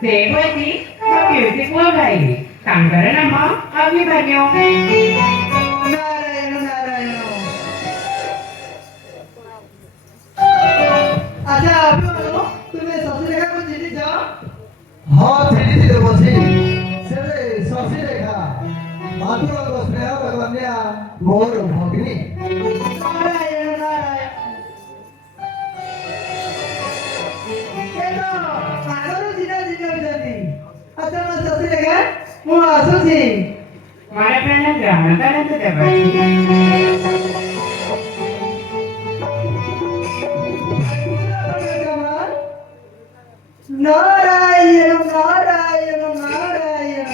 Dewi, beautiful bayi. Tanggalnya nama Abi Banyo. Narayan Narayan আচ্ছা আপনি বলো তুমি শশী রেখাকে চিনিছ ହଁ ଚିହ୍ନିଛି ବସି ସେରେ ଶଶି ରେଖା ମାଧୁର ସ୍ନେହ କନ୍ୟା ମୋର ଭଗ୍ନୀ ନାରାୟଣ ନାରାୟଣ କେନ ଆଗରୁ ଚିହ୍ନା ଚିହ୍ନିଛନ୍ତି ଆଚ୍ଛା ଶଶୀ ରେଖା ମୁଁ ଆସୁଛି Mana pernah jangan kan itu dapat. Narayan Narayan Narayan